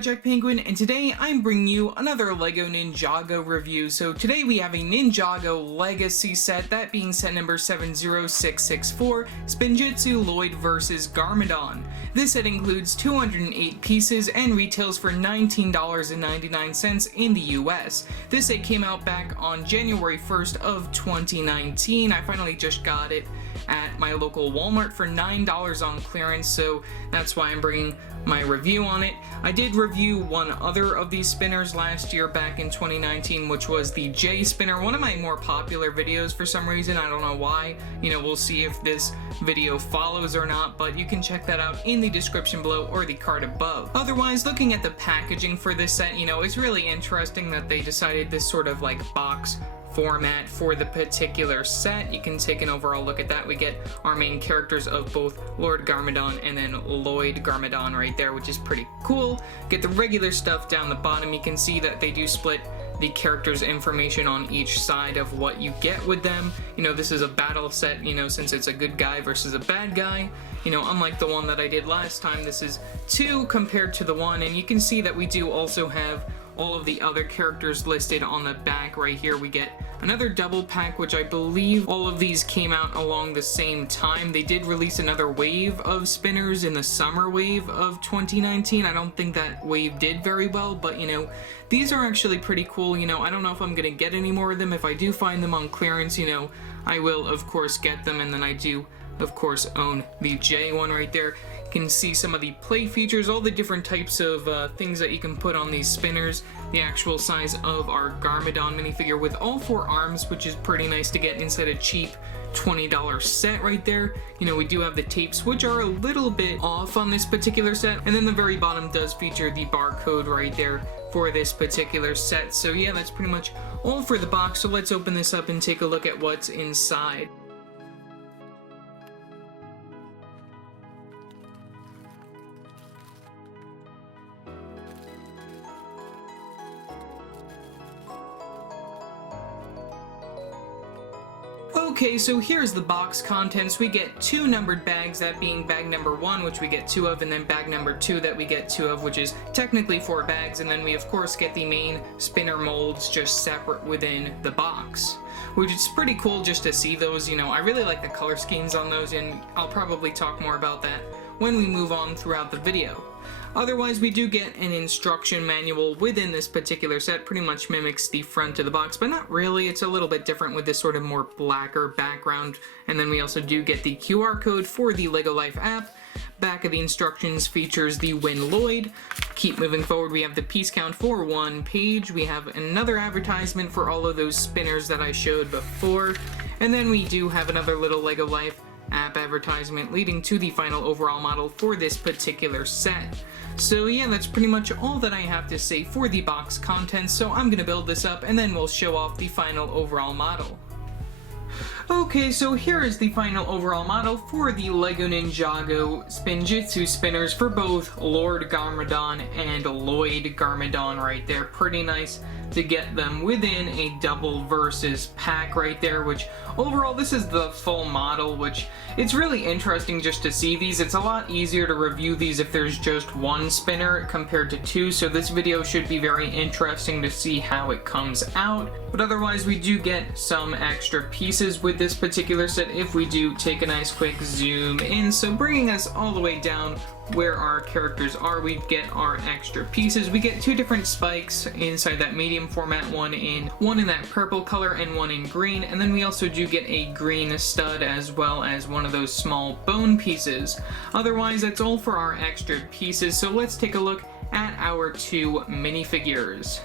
Jack Penguin, and today I'm bringing you another LEGO Ninjago review. So today we have a Ninjago Legacy set, that being set number 70664, Spinjitzu Lloyd vs. Garmadon. This set includes 208 pieces and retails for $19.99 in the US. This set came out back on January 1st of 2019. I finally just got it at my local Walmart for $9 on clearance, so that's why I'm bringing my review on it. I did review one other of these spinners last year back in 2019, which was the J spinner, one of my more popular videos for some reason. I don't know why. We'll see if this video follows or not, but you can check that out in the description below or the card above. Otherwise, looking at the packaging for this set, it's really interesting that they decided this sort of like box format for the particular set. You can take an overall look at that. We get our main characters of both Lord Garmadon and then Lloyd Garmadon right there, which is pretty cool. Get the regular stuff down the bottom. You can see that they do split the characters' information on each side of what you get with them. This is a battle set, since it's a good guy versus a bad guy. Unlike the one that I did last time, this is 2 compared to the 1, and you can see that we do also have all of the other characters listed on the back right here. We get another double pack, which I believe all of these came out along the same time. They did release another wave of spinners in the summer wave of 2019. I don't think that wave did very well, but these are actually pretty cool. I don't know if I'm gonna get any more of them. If I do find them on clearance, I will of course get them, and then I do of course own the J one right there. You can see some of the play features, all the different types of things that you can put on these spinners, the actual size of our Garmadon minifigure with all 4 arms, which is pretty nice to get inside a cheap $20 set right there. We do have the tapes, which are a little bit off on this particular set, and then the very bottom does feature the barcode right there for this particular set. So yeah, that's pretty much all for the box. So let's open this up and take a look at what's inside. Okay, so here's the box contents. We get 2 numbered bags, that being bag number 1, which we get 2 of, and then bag number 2 that we get 2 of, which is technically 4 bags, and then we of course get the main spinner molds just separate within the box, which is pretty cool just to see those. I really like the color schemes on those, and I'll probably talk more about that when we move on throughout the video. Otherwise, we do get an instruction manual within this particular set. Pretty much mimics the front of the box, but not really. It's a little bit different with this sort of more blacker background. And then we also do get the QR code for the LEGO Life app. Back of the instructions features the Win Lloyd. Keep moving forward, we have the piece count for 1 page. We have another advertisement for all of those spinners that I showed before. And then we do have another little LEGO Life app advertisement leading to the final overall model for this particular set. So yeah, that's pretty much all that I have to say for the box contents, so I'm gonna build this up and then we'll show off the final overall model. Okay, so here is the final overall model for the LEGO Ninjago Spinjitzu spinners for both Lord Garmadon and Lloyd Garmadon right there. Pretty nice to get them within a double versus pack right there, which overall this is the full model, which it's really interesting just to see these. It's a lot easier to review these if there's just 1 spinner compared to 2, so this video should be very interesting to see how it comes out. But otherwise, we do get some extra pieces with this particular set if we do take a nice quick zoom in. So bringing us all the way down where our characters are, we get our extra pieces. We get 2 different spikes inside that medium format, one in that purple color and one in green, and then we also do get a green stud as well as one of those small bone pieces. Otherwise, that's all for our extra pieces, so let's take a look at our 2 minifigures.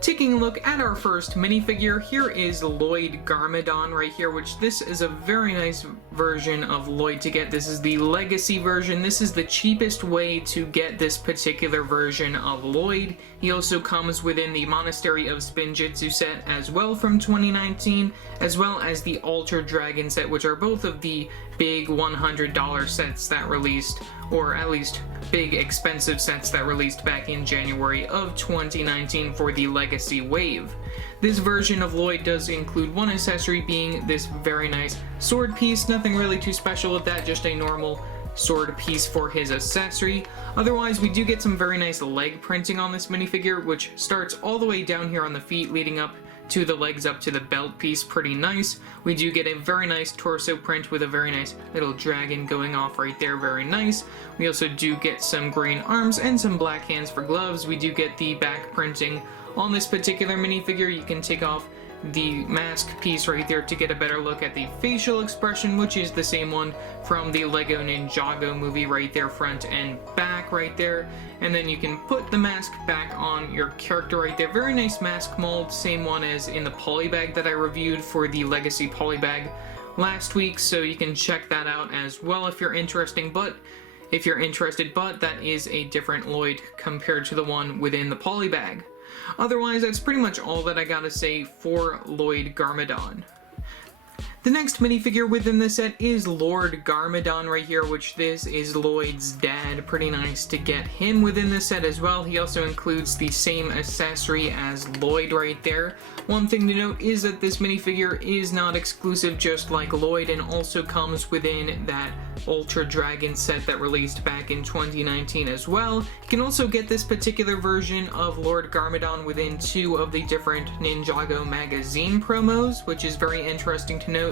Taking a look at our first minifigure, here is Lloyd Garmadon right here, which this is a very nice version of Lloyd to get. This is the legacy version. This is the cheapest way to get this particular version of Lloyd. He also comes within the Monastery of Spinjitzu set as well from 2019, as well as the Ultra Dragon set, which are both of the big $100 sets that released, or at least big expensive sets that released back in January of 2019 for the Legacy Wave. This version of Lloyd does include one accessory, being this very nice sword piece. Nothing really too special with that, just a normal sword piece for his accessory. Otherwise, we do get some very nice leg printing on this minifigure, which starts all the way down here on the feet, leading up to the legs up to the belt piece. Pretty nice. We do get a very nice torso print with a very nice little dragon going off right there. Very nice. We also do get some green arms and some black hands for gloves. We do get the back printing on this particular minifigure. You can take off the mask piece right there to get a better look at the facial expression, which is the same one from the Lego Ninjago movie right there, front and back right there. And then you can put the mask back on your character right there. Very nice mask mold, same one as in the polybag that I reviewed for the Legacy polybag last week, so you can check that out as well if you're interested. But that is a different Lloyd compared to the one within the polybag. Otherwise, that's pretty much all that I gotta say for Lloyd Garmadon. The next minifigure within the set is Lord Garmadon right here, which this is Lloyd's dad. Pretty nice to get him within the set as well. He also includes the same accessory as Lloyd right there. One thing to note is that this minifigure is not exclusive just like Lloyd, and also comes within that Ultra Dragon set that released back in 2019 as well. You can also get this particular version of Lord Garmadon within 2 of the different Ninjago magazine promos, which is very interesting to note.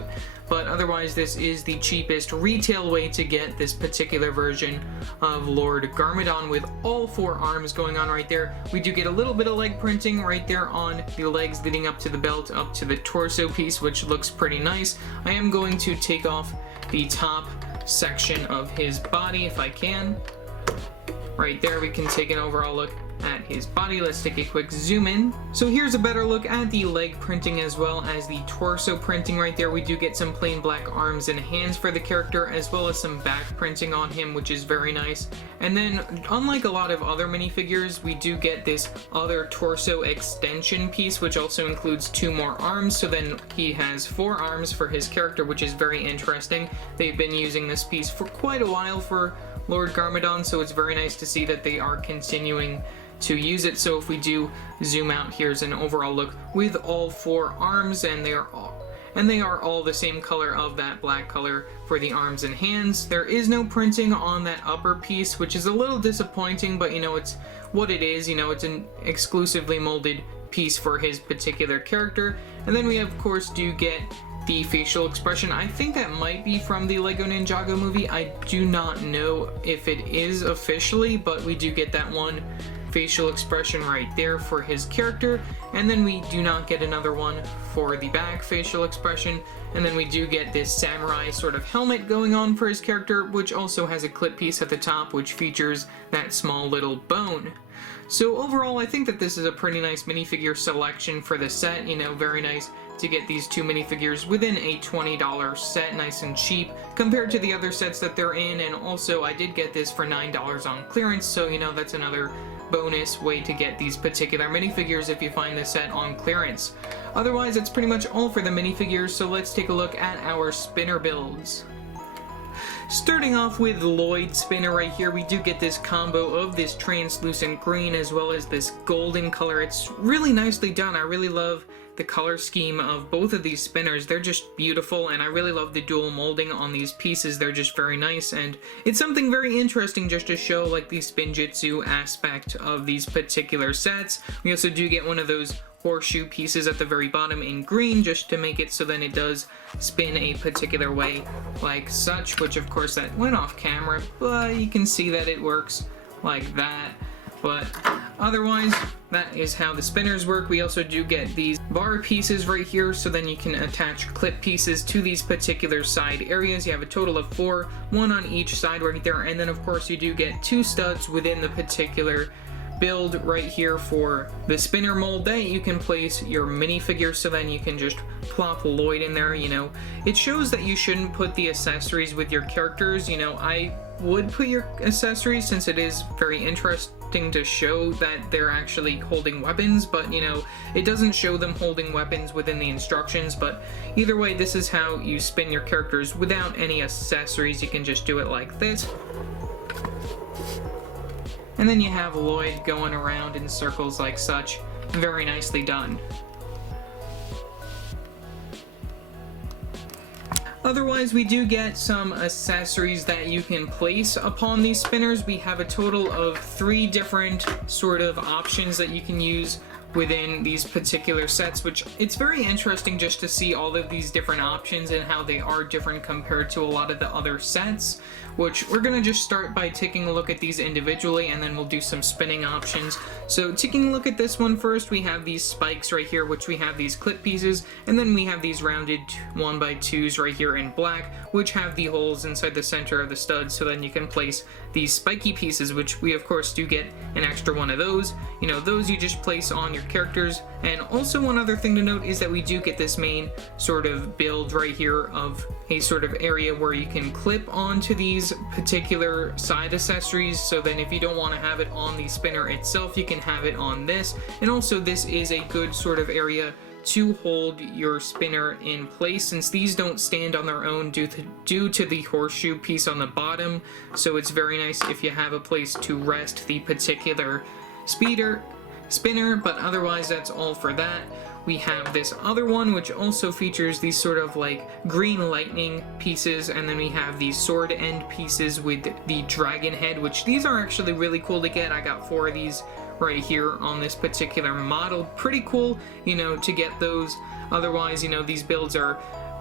But otherwise, this is the cheapest retail way to get this particular version of Lord Garmadon with all 4 arms going on right there. We do get a little bit of leg printing right there on the legs leading up to the belt, up to the torso piece, which looks pretty nice. I am going to take off the top section of his body if I can. Right there, we can take an overall look at his body. Let's take a quick zoom in. So here's a better look at the leg printing as well as the torso printing right there. We do get some plain black arms and hands for the character, as well as some back printing on him, which is very nice. And then, unlike a lot of other minifigures, we do get this other torso extension piece, which also includes 2 more arms. So then he has 4 arms for his character, which is very interesting. They've been using this piece for quite a while for Lord Garmadon, so it's very nice to see that they are continuing to use it. So if we do zoom out, here's an overall look with all 4 arms, and they are all the same color of that black color for the arms and hands. There is no printing on that upper piece, which is a little disappointing, but you know, it's what it is. You know, it's an exclusively molded piece for his particular character. And then we of course do get the facial expression. I think that might be from the Lego Ninjago movie. I do not know if it is officially, but we do get that one facial expression right there for his character. And then we do not get another one for the back facial expression. And then we do get this samurai sort of helmet going on for his character, which also has a clip piece at the top, which features that small little bone. So overall, I think that this is a pretty nice minifigure selection for the set. You know, very nice to get these 2 minifigures within a $20 set, nice and cheap compared to the other sets that they're in. And also, I did get this for $9 on clearance, so you know, that's another bonus way to get these particular minifigures if you find the set on clearance. Otherwise, that's pretty much all for the minifigures, so let's take a look at our spinner builds. Starting off with Lloyd Spinner right here, we do get this combo of this translucent green as well as this golden color. It's really nicely done. I really love the color scheme of both of these spinners. They're just beautiful, and I really love the dual molding on these pieces. They're just very nice, and it's something very interesting just to show like the Spinjitzu aspect of these particular sets. We also do get one of those horseshoe pieces at the very bottom in green, just to make it so then it does spin a particular way like such, which of course that went off camera, but you can see that it works like that. But otherwise, that is how the spinners work. We also do get these bar pieces right here, so then you can attach clip pieces to these particular side areas. You have a total of 4, 1 on each side right there, and then of course you do get 2 studs within the particular build right here for the spinner mold that you can place your minifigure, so then you can just plop Lloyd in there. You know, it shows that you shouldn't put the accessories with your characters. You know, I would put your accessories since it is very interesting to show that they're actually holding weapons, but you know, it doesn't show them holding weapons within the instructions. But either way, this is how you spin your characters without any accessories. You can just do it like this. And then you have Lloyd going around in circles like such. Very nicely done. Otherwise, we do get some accessories that you can place upon these spinners. We have a total of 3 different sort of options that you can use within these particular sets, which it's very interesting just to see all of these different options and how they are different compared to a lot of the other sets, which we're gonna just start by taking a look at these individually, and then we'll do some spinning options. So taking a look at this one first, we have these spikes right here, which we have these clip pieces, and then we have these rounded 1x2s right here in black, which have the holes inside the center of the studs, so then you can place these spiky pieces, which we of course do get an extra one of those. You know, those you just place on your characters. And also one other thing to note is that we do get this main sort of build right here of a sort of area where you can clip onto these particular side accessories, so then if you don't want to have it on the spinner itself, you can have it on this. And also this is a good sort of area to hold your spinner in place, since these don't stand on their own due to the horseshoe piece on the bottom. So it's very nice if you have a place to rest the particular spinner, but otherwise that's all for that. We have this other one which also features these sort of like green lightning pieces, and then we have these sword end pieces with the dragon head, which these are actually really cool to get. I got 4 of these right here on this particular model. Pretty cool, you know, to get those. Otherwise, you know, these builds are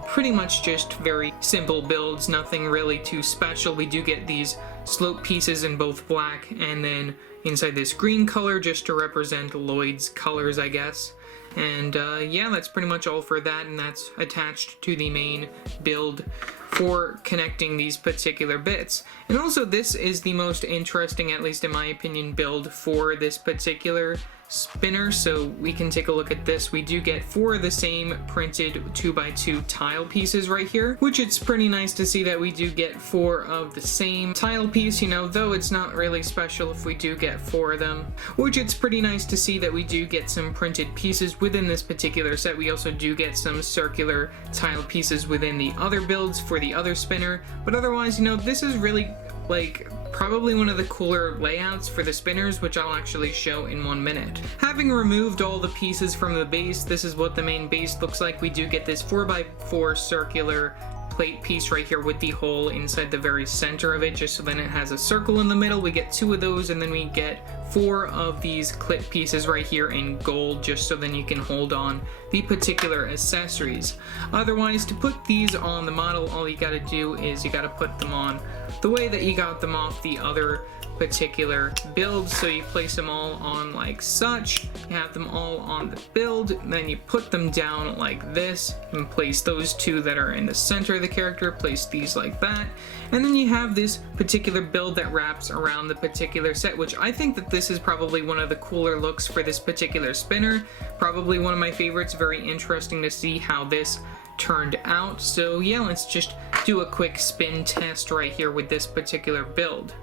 pretty much just very simple builds, nothing really too special. We do get these slope pieces in both black and then inside this green color just to represent Lloyd's colors, I guess. And yeah, that's pretty much all for that, and that's attached to the main build for connecting these particular bits. And also this is the most interesting, at least in my opinion, build for this particular spinner. So we can take a look at this. We do get 4 of the same printed 2x2 tile pieces right here, which it's pretty nice to see that we do get 4 of the same tile piece, you know, though it's not really special if we do get 4 of them, which it's pretty nice to see that we do get some printed pieces within this particular set. We also do get some circular tile pieces within the other builds for the other spinner, but otherwise, you know, this is really like probably one of the cooler layouts for the spinners, which I'll actually show in 1 minute. Having removed all the pieces from the base, this is what the main base looks like. We do get this 4x4 circular plate piece right here with the hole inside the very center of it, just so then it has a circle in the middle. We get 2 of those, and then we get 4 of these clip pieces right here in gold, just so then you can hold on the particular accessories. Otherwise, to put these on the model, all you gotta do is you gotta put them on the way that you got them off the other particular build. So you place them all on like such, you have them all on the build, and then you put them down like this, and place those 2 that are in the center of the character, place these like that, and then you have this particular build that wraps around the particular set, which I think that this is probably one of the cooler looks for this particular spinner, probably one of my favorites. Very interesting to see how this turned out. So yeah, let's just do a quick spin test right here with this particular build.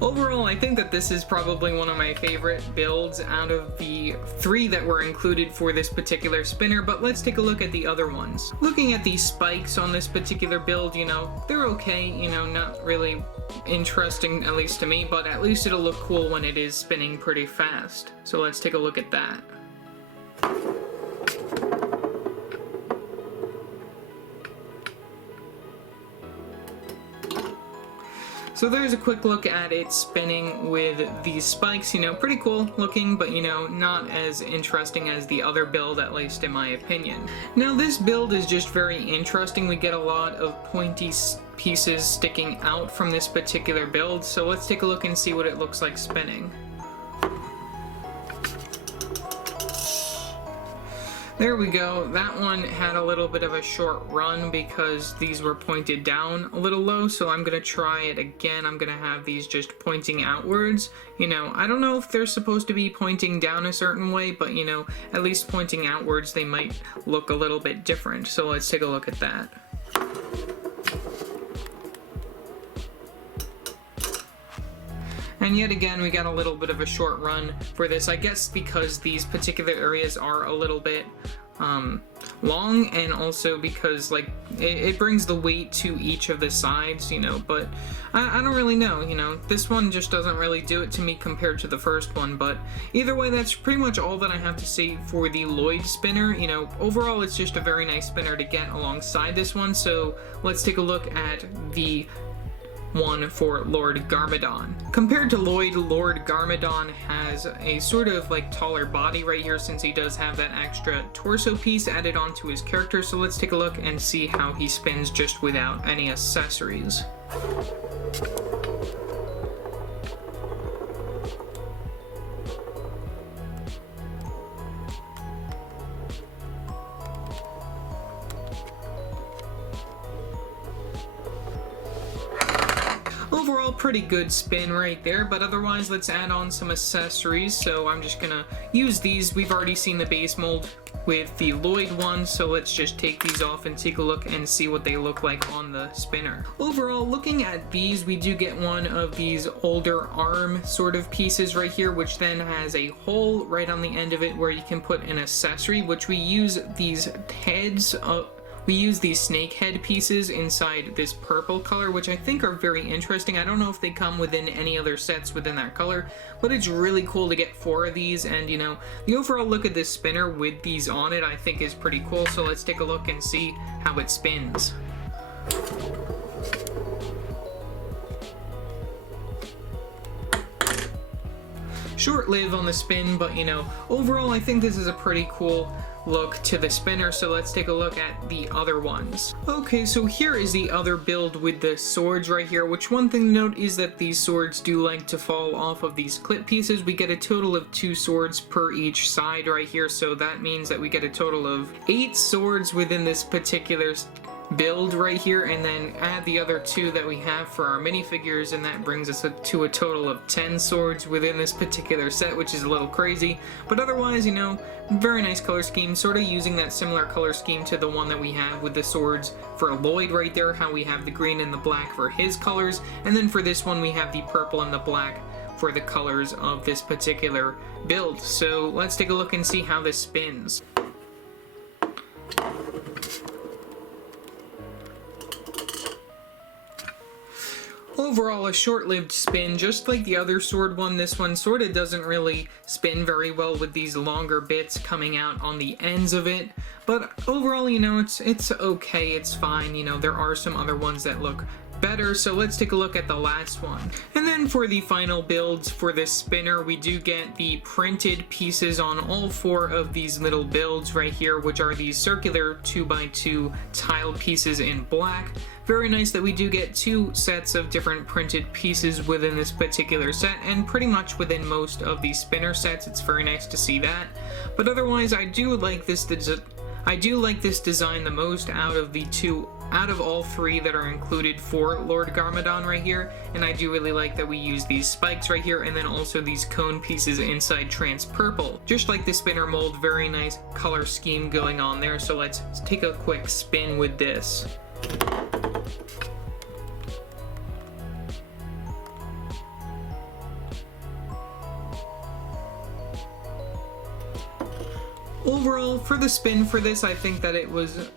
Overall, I think that this is probably one of my favorite builds out of the 3 that were included for this particular spinner, but let's take a look at the other ones. Looking at these spikes on this particular build, you know, they're okay, you know, not really interesting, at least to me, but at least it'll look cool when it is spinning pretty fast. So let's take a look at that. So there's a quick look at it spinning with these spikes, you know, pretty cool looking, but you know, not as interesting as the other build, at least in my opinion. Now this build is just very interesting. We get a lot of pointy pieces sticking out from this particular build, so let's take a look and see what it looks like spinning. There we go. That one had a little bit of a short run because these were pointed down a little low, so I'm gonna try it again. I'm gonna have these just pointing outwards. You know, I don't know if they're supposed to be pointing down a certain way, but you know, at least pointing outwards, they might look a little bit different. So let's take a look at that. And yet again, we got a little bit of a short run for this, I guess because these particular areas are a little bit long, and also because like it brings the weight to each of the sides, you know, but I don't really know, you know, this one just doesn't really do it to me compared to the first one. But either way, that's pretty much all that I have to say for the Lloyd spinner. You know, overall it's just a very nice spinner to get alongside this one. So let's take a look at the one for Lord Garmadon. Compared to Lloyd, Lord Garmadon has a sort of like taller body right here, since he does have that extra torso piece added onto his character. So let's take a look and see how he spins just without any accessories. Overall, pretty good spin right there, but otherwise let's add on some accessories. So I'm just gonna use these. We've already seen the base mold with the Lloyd one, so let's just take these off and take a look and see what they look like on the spinner. Overall, looking at these, we do get one of these older arm sort of pieces right here, which then has a hole right on the end of it where you can put an accessory, which we use these heads we use these snake head pieces inside this purple color, which I think are very interesting. I don't know if they come within any other sets within that color, but it's really cool to get 4 of these. And you know, the overall look of this spinner with these on it I think is pretty cool. So let's take a look and see how it spins. Short-lived on the spin, but you know, overall I think this is a pretty cool look to the spinner. So let's take a look at the other ones. Okay, so here is the other build with the swords right here, which one thing to note is that these swords do like to fall off of these clip pieces. We get a total of 2 swords per each side right here, so that means that we get a total of 8 swords within this particular build right here, and then add the other 2 that we have for our minifigures, and that brings us to a total of 10 swords within this particular set, which is a little crazy. But otherwise, you know, very nice color scheme, sort of using that similar color scheme to the one that we have with the swords for Lloyd right there, how we have the green and the black for his colors, and then for this one we have the purple and the black for the colors of this particular build. So let's take a look and see how this spins. Overall, a short-lived spin, just like the other sword one. This one sort of doesn't really spin very well with these longer bits coming out on the ends of it. But overall, you know, it's okay, it's fine. You know, there are some other ones that look better, so let's take a look at the last one. And then for the final builds for this spinner, we do get the printed pieces on all 4 of these little builds right here, which are these circular 2x2 tiled pieces in black. Very nice that we do get 2 sets of different printed pieces within this particular set, and pretty much within most of the spinner sets. It's very nice to see that. But otherwise, I do like this design the most out of all 3 that are included for Lord Garmadon right here. And I do really like that we use these spikes right here, and then also these cone pieces inside trans purple. Just like the spinner mold, very nice color scheme going on there. So let's take a quick spin with this. Overall, for the spin for this, I think that it was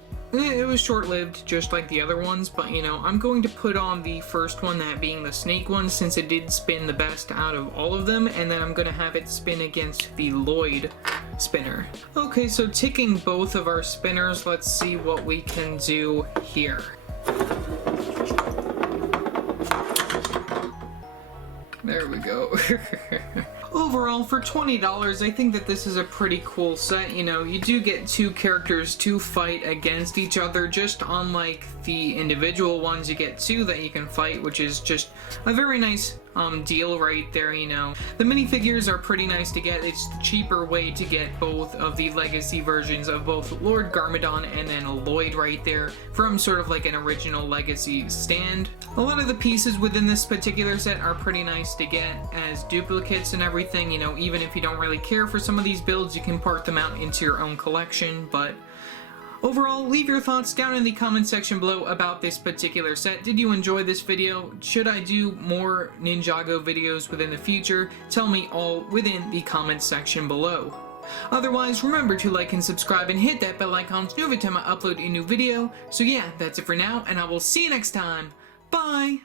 short-lived, just like the other ones, but you know, I'm going to put on the first one, that being the snake one, since it did spin the best out of all of them, and then I'm going to have it spin against the Lloyd spinner. Okay, so ticking both of our spinners, let's see what we can do here. There we go. Overall, for $20, I think that this is a pretty cool set. You know, you do get 2 characters to fight against each other, just unlike the individual ones. You get 2 that you can fight, which is just a very nice deal right there, you know. The minifigures are pretty nice to get. It's the cheaper way to get both of the legacy versions of both Lord Garmadon and then Lloyd right there from sort of like an original legacy stand. A lot of the pieces within this particular set are pretty nice to get as duplicates and everything, you know. Even if you don't really care for some of these builds, you can part them out into your own collection. But overall, leave your thoughts down in the comment section below about this particular set. Did you enjoy this video? Should I do more Ninjago videos within the future? Tell me all within the comment section below. Otherwise, remember to like and subscribe and hit that bell icon so every time I upload a new video. So yeah, that's it for now, and I will see you next time. Bye!